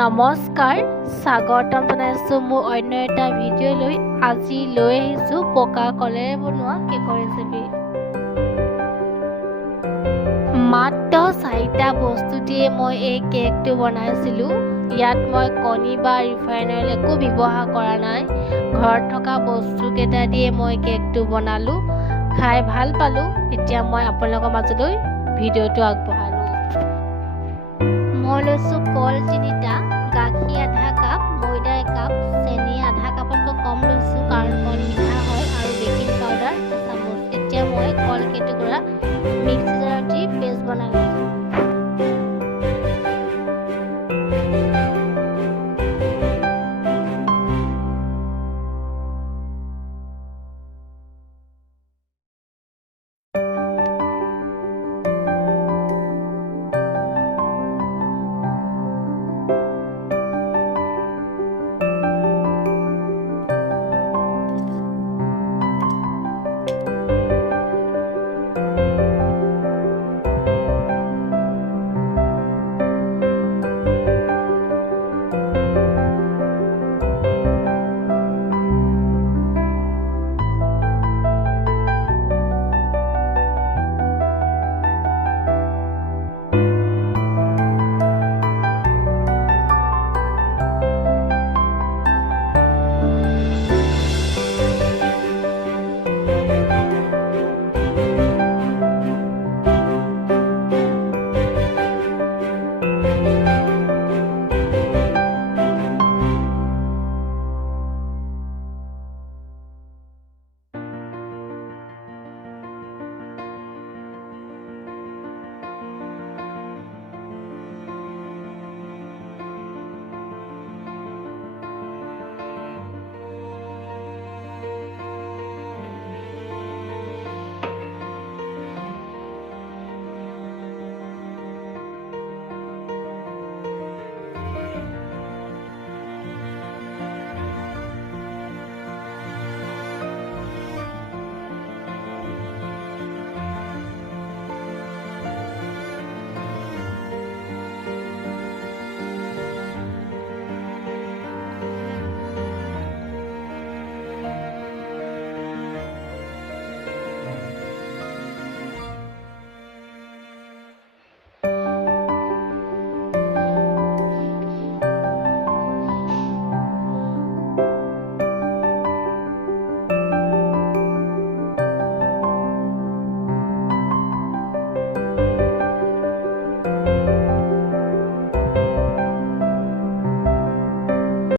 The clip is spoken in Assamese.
নমস্কাৰ স্বাগতম জনাইছোঁ মোৰ অন্য এটা ভিডিঅ'লৈ। আজি লৈ আহিছোঁ পকা কলেৰে বনোৱা কেকৰ ৰেচিপি। মাত্ৰ 4টা বস্তু দিয়ে মই এই কেকটো বনাইছিলোঁ। ইয়াত মই কণী বা ৰিফাইন অইল একো ব্যৱহাৰ কৰা নাই। ঘৰত থকা বস্তুকেইটা দিয়ে মই কেকটো বনালোঁ। খাই ভাল পালোঁ। এতিয়া মই আপোনালোকৰ মাজলৈ ভিডিঅ'টো আগবঢ়ালোঁ। মই লৈছোঁ কল 3টা, গাখীৰ আধা কাপ,